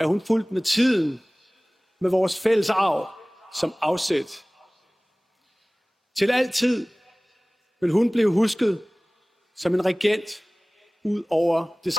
er hun fulgt med tiden, med vores fælles arv som afsæt. Til altid vil hun blive husket som en regent ud over det.